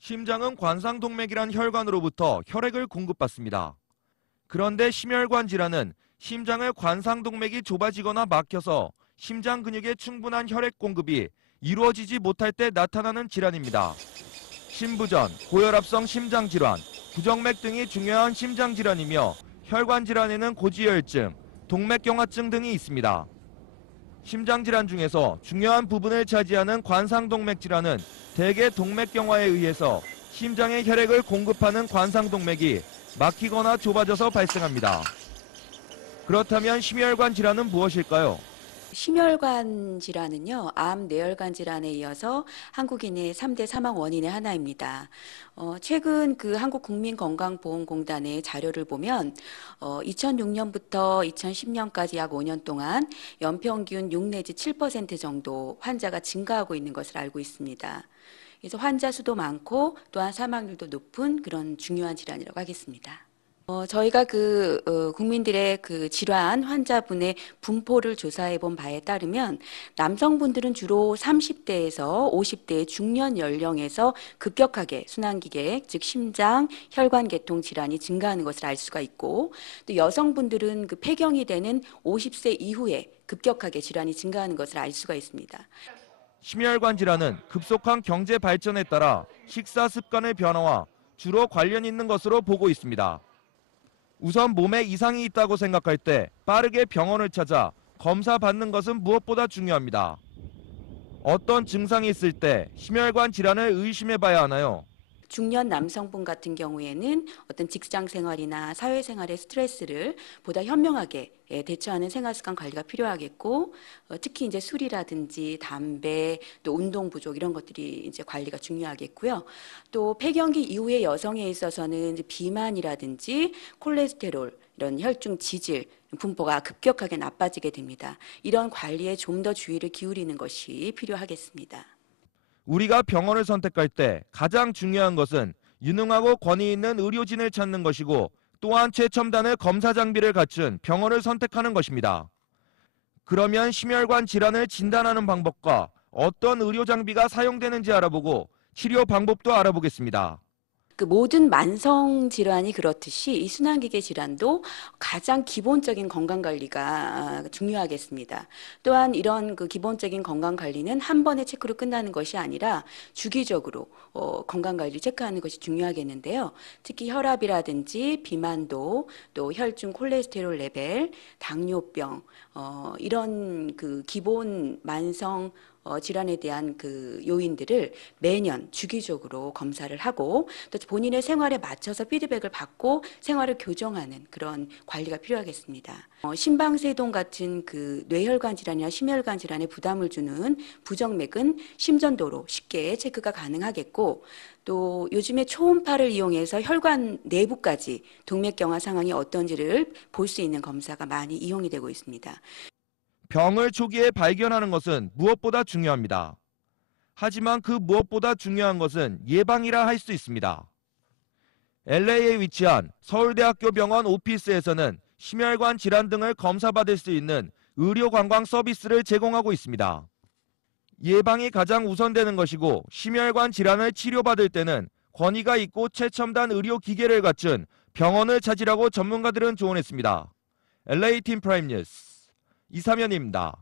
심장은 관상동맥이란 혈관으로부터 혈액을 공급받습니다. 그런데 심혈관 질환은 심장의 관상동맥이 좁아지거나 막혀서 심장 근육에 충분한 혈액 공급이 이루어지지 못할 때 나타나는 질환입니다. 심부전, 고혈압성 심장질환, 부정맥 등이 중요한 심장질환이며 혈관 질환에는 고지혈증, 동맥경화증 등이 있습니다. 심장질환 중에서 중요한 부분을 차지하는 관상동맥 질환은 대개 동맥경화에 의해서 심장에 혈액을 공급하는 관상동맥이 막히거나 좁아져서 발생합니다. 그렇다면 심혈관 질환은 무엇일까요? 심혈관 질환은요, 암, 뇌혈관 질환에 이어서 한국인의 3대 사망 원인의 하나입니다. 최근 그 한국국민건강보험공단의 자료를 보면 2006년부터 2010년까지 약 5년 동안 연평균 6 내지 7% 정도 환자가 증가하고 있는 것을 알고 있습니다. 그래서 환자 수도 많고 또한 사망률도 높은 그런 중요한 질환이라고 하겠습니다. 저희가 국민들의 그 질환 환자분의 분포를 조사해 본 바에 따르면 남성분들은 주로 30대에서 50대의 중년 연령에서 급격하게 순환기계, 즉 심장, 혈관계통 질환이 증가하는 것을 알 수가 있고, 또 여성분들은 그 폐경이 되는 50세 이후에 급격하게 질환이 증가하는 것을 알 수가 있습니다. 심혈관 질환은 급속한 경제 발전에 따라 식사 습관의 변화와 주로 관련 있는 것으로 보고 있습니다. 우선 몸에 이상이 있다고 생각할 때 빠르게 병원을 찾아 검사 받는 것은 무엇보다 중요합니다. 어떤 증상이 있을 때 심혈관 질환을 의심해 봐야 하나요? 중년 남성분 같은 경우에는 어떤 직장 생활이나 사회 생활의 스트레스를 보다 현명하게 대처하는 생활 습관 관리가 필요하겠고, 특히 이제 술이라든지 담배, 또 운동 부족 이런 것들이 이제 관리가 중요하겠고요. 또 폐경기 이후의 여성에 있어서는 이제 비만이라든지 콜레스테롤 이런 혈중 지질 분포가 급격하게 나빠지게 됩니다. 이런 관리에 좀 더 주의를 기울이는 것이 필요하겠습니다. 우리가 병원을 선택할 때 가장 중요한 것은 유능하고 권위 있는 의료진을 찾는 것이고, 또한 최첨단의 검사 장비를 갖춘 병원을 선택하는 것입니다. 그러면 심혈관 질환을 진단하는 방법과 어떤 의료 장비가 사용되는지 알아보고 치료 방법도 알아보겠습니다. 그 모든 만성 질환이 그렇듯이 이 순환기계 질환도 가장 기본적인 건강 관리가 중요하겠습니다. 또한 이런 그 기본적인 건강 관리는 한 번의 체크로 끝나는 것이 아니라 주기적으로 건강 관리 체크하는 것이 중요하겠는데요. 특히 혈압이라든지 비만도, 또 혈중 콜레스테롤 레벨, 당뇨병 이런 그 기본 만성 질환에 대한 그 요인들을 매년 주기적으로 검사를 하고, 또 본인의 생활에 맞춰서 피드백을 받고 생활을 교정하는 그런 관리가 필요하겠습니다. 심방세동 같은 그 뇌혈관 질환이나 심혈관 질환에 부담을 주는 부정맥은 심전도로 쉽게 체크가 가능하겠고, 또 요즘에 초음파를 이용해서 혈관 내부까지 동맥경화 상황이 어떤지를 볼 수 있는 검사가 많이 이용이 되고 있습니다. 병을 초기에 발견하는 것은 무엇보다 중요합니다. 하지만 그 무엇보다 중요한 것은 예방이라 할 수 있습니다. LA에 위치한 서울대학교 병원 오피스에서는 심혈관 질환 등을 검사받을 수 있는 의료 관광 서비스를 제공하고 있습니다. 예방이 가장 우선되는 것이고, 심혈관 질환을 치료받을 때는 권위가 있고 최첨단 의료 기계를 갖춘 병원을 찾으라고 전문가들은 조언했습니다. LA팀 프라임 뉴스 이삼현입니다.